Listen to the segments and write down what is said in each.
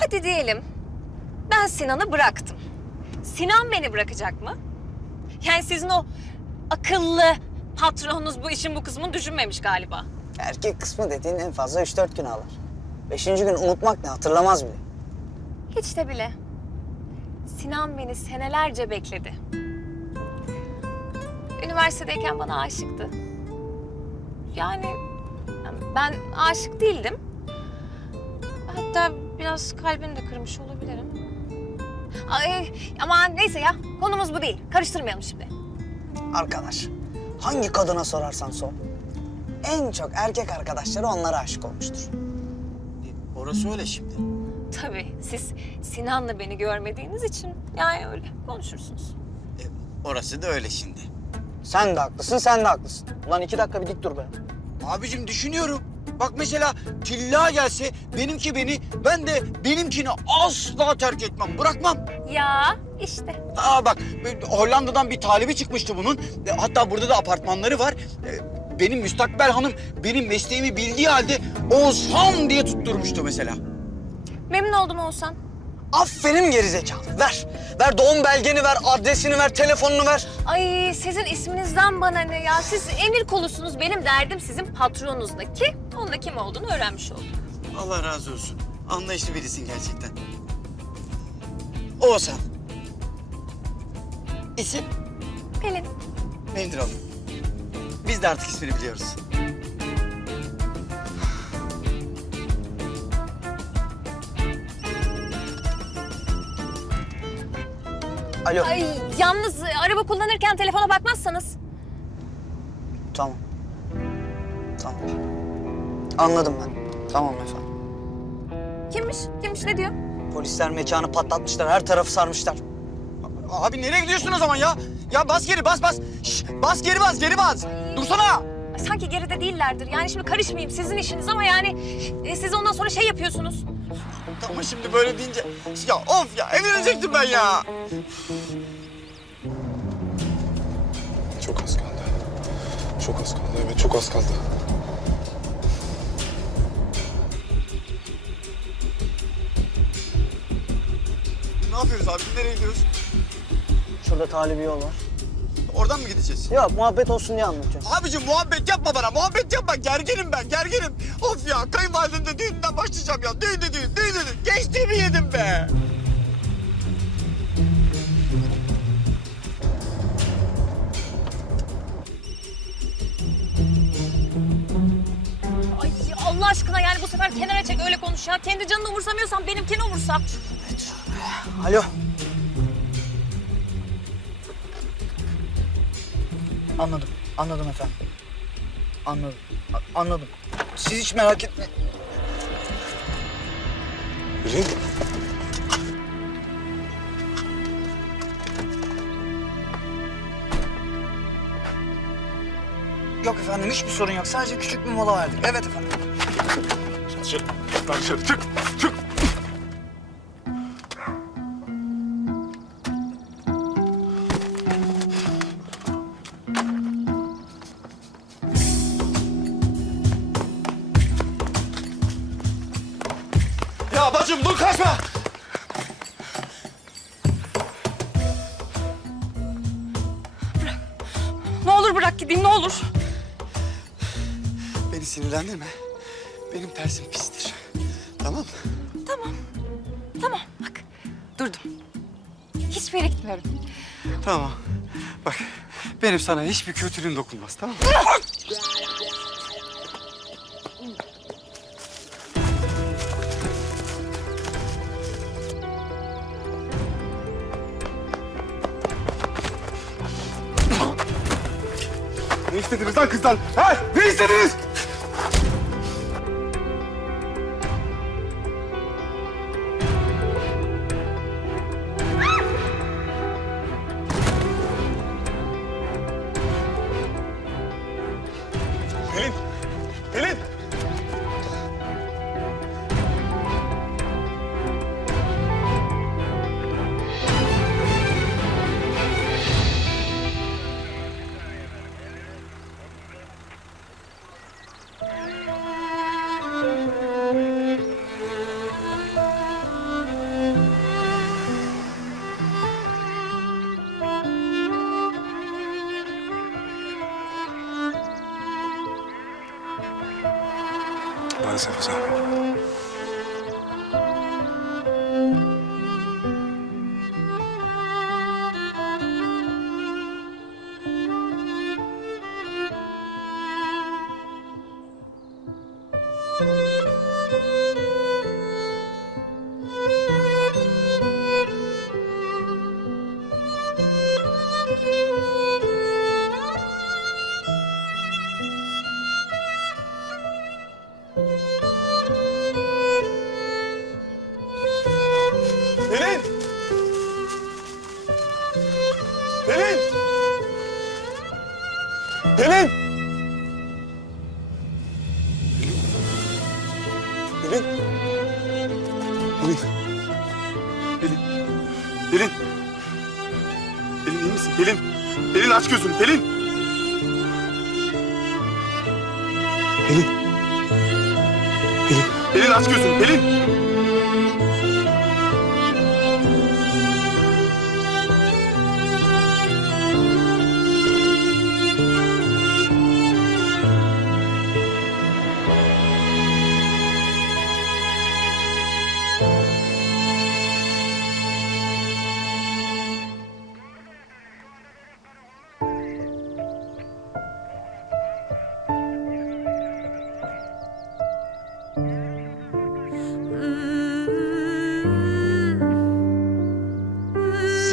Hadi diyelim ben Sinan'ı bıraktım. Sinan beni bırakacak mı? Yani sizin o akıllı patronunuz bu işin bu kısmını düşünmemiş galiba. Erkek kısmı dediğin en fazla 3-4 gün alır. Beşinci gün unutmak ne hatırlamaz bile. Hiç de bile. Sinan beni senelerce bekledi. Üniversitedeyken bana aşıktı. Yani ben aşık değildim. Hatta biraz kalbini de kırmış olabilirim. Ay, ama neyse ya konumuz bu değil. Karıştırmayalım şimdi. Arkadaş, hangi kadına sorarsan sor. En çok erkek arkadaşları onlara aşık olmuştur. Orası öyle şimdi. Tabii siz Sinan'la beni görmediğiniz için yani öyle konuşursunuz. E, orası da öyle şimdi. Sen de haklısın, sen de haklısın. Ulan iki dakika bir dik dur be. Abicim düşünüyorum. Bak mesela Tilla gelse benimki beni, ben de benimkini asla terk etmem, bırakmam. Ya işte. Aa bak Hollanda'dan bir talibi çıkmıştı bunun. E, Hatta burada da apartmanları var. E, Benim müstakbel hanım benim mesleğimi bildiği halde Oğuzhan diye tutturmuştu mesela. Memnun oldum Oğuzhan. Aferin gerizekalı. Ver. Ver doğum belgeni ver, adresini ver, telefonunu ver. Ay sizin isminizden bana ne ya? Siz emir kolusunuz. Benim derdim sizin patronunuzdaki. Onun da kim olduğunu öğrenmiş oldum. Allah razı olsun. Anlayışlı birisin gerçekten. Oğuzhan. İsim Pelin. Mendil Hanım. Biz de artık ismini biliyoruz. Alo. Ay yalnız e, araba kullanırken telefona bakmazsanız. Tamam. Tamam. Anladım ben. Tamam efendim. Kimmiş? Kimmiş ne diyor? Polisler mekanı patlatmışlar, her tarafı sarmışlar. Abi nereye gidiyorsun o zaman ya? Ya bas geri bas bas. Şş, bas geri bas geri bas. Dursana. Sanki geride değillerdir. Yani şimdi karışmayayım sizin işiniz ama yani e, siz ondan sonra şey yapıyorsunuz. Ama şimdi böyle deyince ya of ya evlenecektim ben ya. Çok az kaldı. Çok az kaldı. Evet çok az kaldı. Ne yapıyoruz abi? Nereye gidiyoruz? Şurada talibi yol var. Oradan mı gideceğiz? Yok muhabbet olsun diye anlatıyorum. Abicim muhabbet yapma bana. Muhabbet yapma. Gerginim ben. Gerginim. Of ya kayınvalidem de düğünden başlayacağım ya. Düğün de düğün. Düğün de düğün. Geçtiğimi yedim be. Ay Allah aşkına yani bu sefer kenara çek öyle konuş ya. Kendi canını umursamıyorsan benimkini umursa. Alo. Anladım. Anladım efendim. Anladım. A- anladım. Siz hiç merak etmeyin. Pelin. Yok efendim hiçbir sorun yok. Sadece küçük bir mola verdik. Evet efendim. Dışarı. Lan dışarı. Çık. Çık. Bırak gideyim ne olur. Beni sinirlendirme. Benim tersim pistir. Tamam mı? Tamam. Tamam bak durdum. Hiçbir yere gitmiyorum. Tamam. Bak benim sana hiçbir kötülüğüm dokunmaz tamam mı? Ne istediniz lan kızdan? Ha? Ne istediniz? Maalesef Hazal. Pelin! Aç gözünü Pelin! Pelin! Pelin! Pelin aç gözünü Pelin!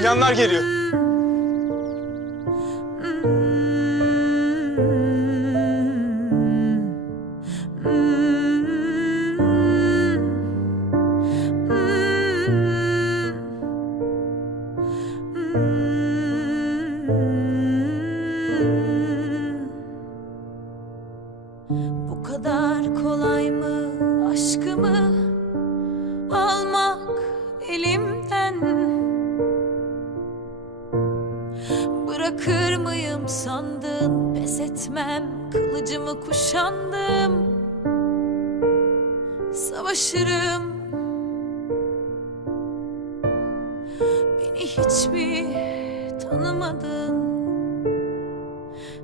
Sinanlar geliyor. Savaşırım. Beni hiç mi tanımadın?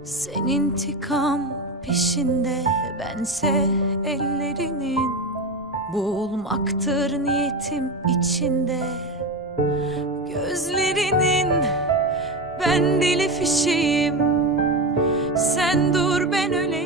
Sen intikam peşinde bense ellerinin Boğulmaktır niyetim içinde. Gözlerinin ben deli fişeğim. Sen dur ben öleyim